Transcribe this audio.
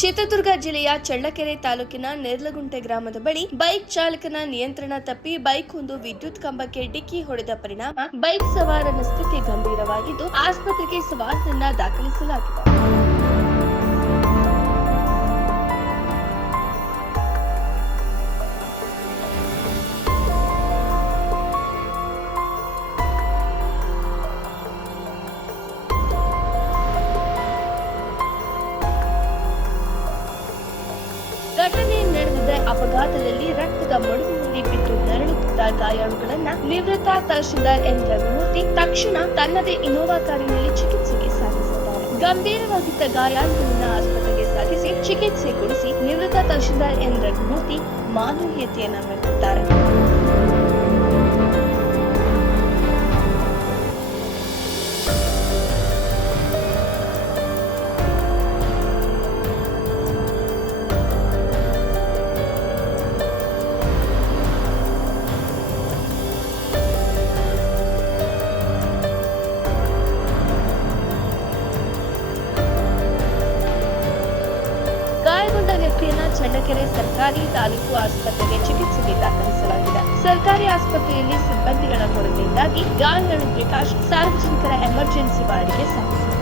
ಚಿತ್ರದುರ್ಗ ಜಿಲ್ಲೆಯ ಚಳ್ಳಕೆರೆ ತಾಲೂಕಿನ ನೇರ್ಲಗುಂಟೆ ಗ್ರಾಮದ ಬಳಿ ಬೈಕ್ ಚಾಲಕನ ನಿಯಂತ್ರಣ ತಪ್ಪಿ ಬೈಕ್ ಒಂದು ವಿದ್ಯುತ್ ಕಂಬಕ್ಕೆ ಡಿಕ್ಕಿ ಹೊಡೆದ ಪರಿಣಾಮ. ಬೈಕ್ ಸವಾರನ ಸ್ಥಿತಿ ಗಂಭೀರವಾಗಿದ್ದು ಆಸ್ಪತ್ರೆಗೆ ಸವಾರನನ್ನ ದಾಖಲಿಸಲಾಗಿದೆ. ಘಟನೆ ನಡೆದಿದ್ದ ಅಪಘಾತದಲ್ಲಿ ರಕ್ತದ ಮಡುವಿನಲ್ಲಿ ಬಿದ್ದು ನರಳುತ್ತಿದ್ದ ಗಾಯಾಳುಗಳನ್ನ ನಿವೃತ್ತ ತಹಶೀಲ್ದಾರ್ ಎನ್ ರಘುಮೂರ್ತಿ ತಕ್ಷಣ ತನ್ನದೇ ಇನೋವಾ ಕಾರಿನಲ್ಲಿ ಚಿಕಿತ್ಸೆಗೆ ಸಾಗಿಸಿದ್ದಾರೆ. ಗಂಭೀರವಾಗಿದ್ದ ಗಾಯಾಳುಗಳನ್ನ ಆಸ್ಪತ್ರೆಗೆ ಸಾಗಿಸಿ ಚಿಕಿತ್ಸೆ ಕೊಡಿಸಿ ನಿವೃತ್ತ ತಹಶೀಲ್ದಾರ್ ಎನ್ ರಘುಮೂರ್ತಿ ಮಾನವೀಯತೆಯನ್ನ ಮೆರೆದಿದ್ದಾರೆ. ವ್ಯಕ್ತಿಯನ್ನ ಚಳ್ಳಕೆರೆ ಸರ್ಕಾರಿ ತಾಲೂಕು ಆಸ್ಪತ್ರೆಗೆ ಚಿಕಿತ್ಸೆಗೆ ದಾಖಲಿಸಲಾಗಿದೆ ಸರ್ಕಾರಿ ಆಸ್ಪತ್ರೆಯಲ್ಲಿ ಸಿಬ್ಬಂದಿಗಳ ಕೊರತೆಯಿಂದಾಗಿ ಗಾಯಾಳು ಪ್ರಕಾಶ್ ಸಾರ್ವಜನಿಕರ ಎಮರ್ಜೆನ್ಸಿ ವಾರ್ಡ್ಗೆ ಸಾಗಿಸಲಾಗಿದೆ